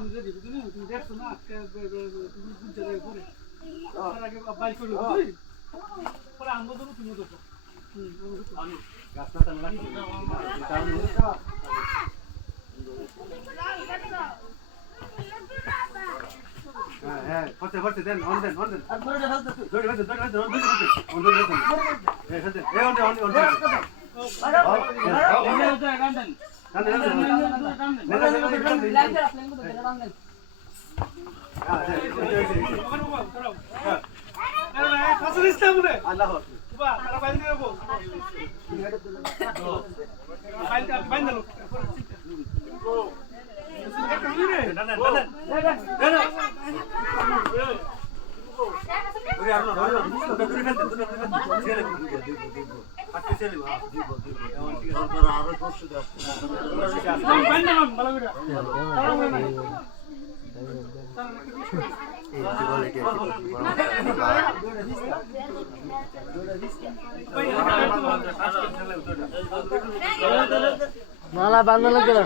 আমি যদি তুমি দেখছো না আজকে তুমি বুঝতে যাই পরে তার আগে বাইক করে বুঝলি পরে আনবো তো তুমি তো আমি গাছটা টান লাগি হ্যাঁ করতে করতে দেন অন দেন আর ধরে ফেলতে তুই ধরে ফেলতে অন দেন হ্যাঁ ফেলতে এই অন দেন মালা বান্ধা লাগবে না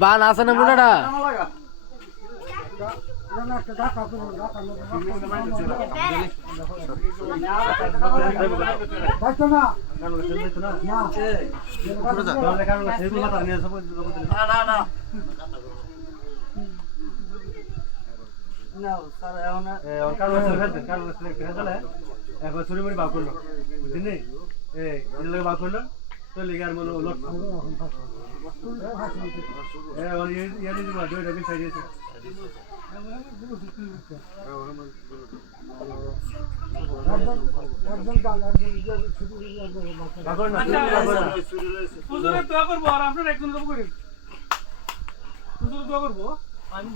বান আছে না মোটাটা চুরি মুড়ি বাউ করলো বুঝলি বাউ করলো তো লেগে আর মনে লট করবো আর আপনার একজন করেন করবো আমি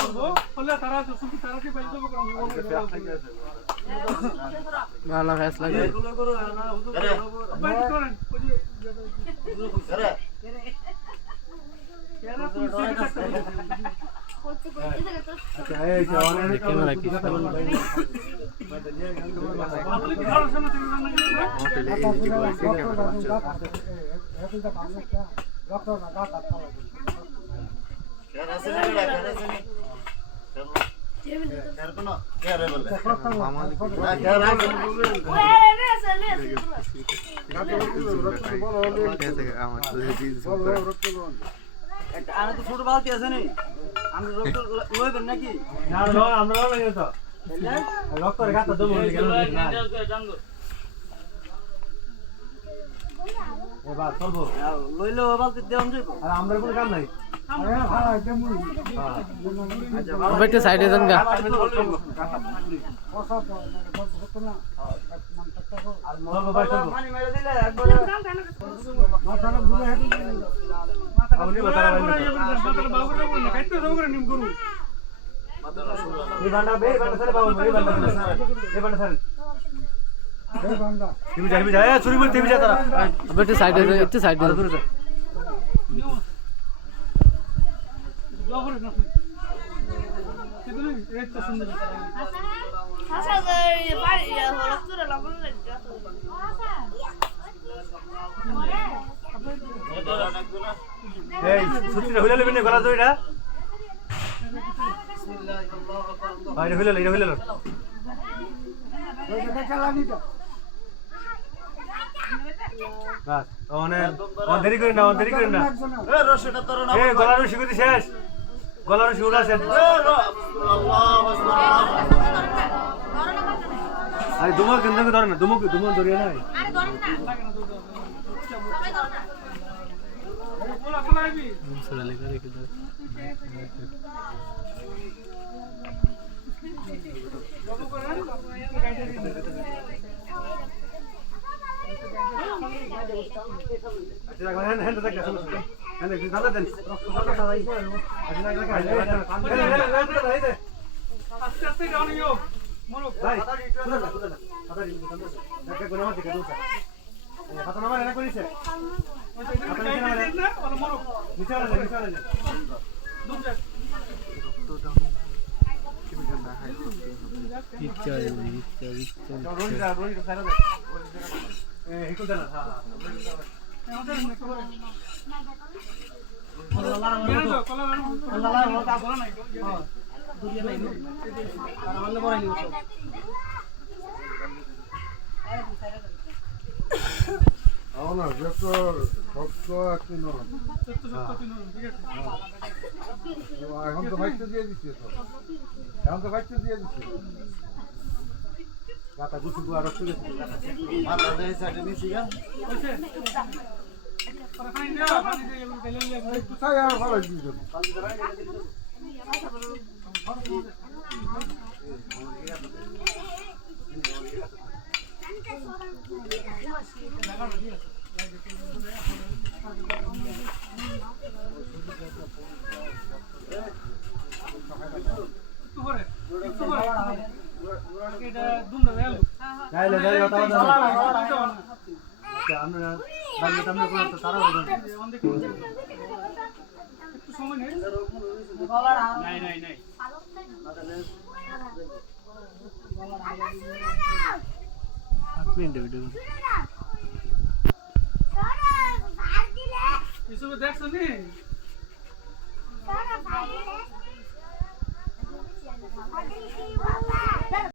করবো বললে তারা তারাকে পাই দেবো ভালো ফেস লাগে ছোট বালতি আছে নি নাকি আমরা রক্ত রেখা দেবো এবার চলবো লইলে বালতি দেওয়া যাইব আর আমরা কোনো কাম নাই একটু সাইডে যান গা একটু সাইডে একটু সাইডে নি এই তো সুন্দর এই সুতিটা হইলে নেবেন গলা দইটা বাইরে হইলে এটা হইলে বাস দেরি করেন না দেরি করেন না গলার রশি করি শেষ গলার রশি উড়া শেষ আরে দুমক কিন্তু ধরে না দুমক ধরিয়ে নাই কোলা কোলা আইবি চলে করে কি দাও বাবু করেন আচ্ছা হ্যান্ড হ্যান্ড দেখ হ্যান্ড দেখ দাদা দেন আস্তে আস্তে যাও নিও মনো ভাই শুনুন না দাদা দেখে কোন আমার দিকে দোসা কথা নামা এনে করিছে না বলো মনো নিচে আলে দুধ যাক পিকচার রোহিত সারা দে একটু দেন হ্যাঁ আমাদের মনে করে আমার যত শক্ত একটু নরম এখন তো ভাইতে দিয়ে দিচ্ছে তো এখন তো ভাইতে দিয়ে দিচ্ছে গাতা গুছু গুয়া রক্ত গেছে মাথা দেই সাইডে নিছি গা একটু চাই আর ভালো দিয়ে দেবো যাইলে যাই কথা বলা আমরা বাড়ি সামনে কোন তো তারা হবে একটু সময় নেই নাই নাই ভিডিও এসব দেখছো নি Ada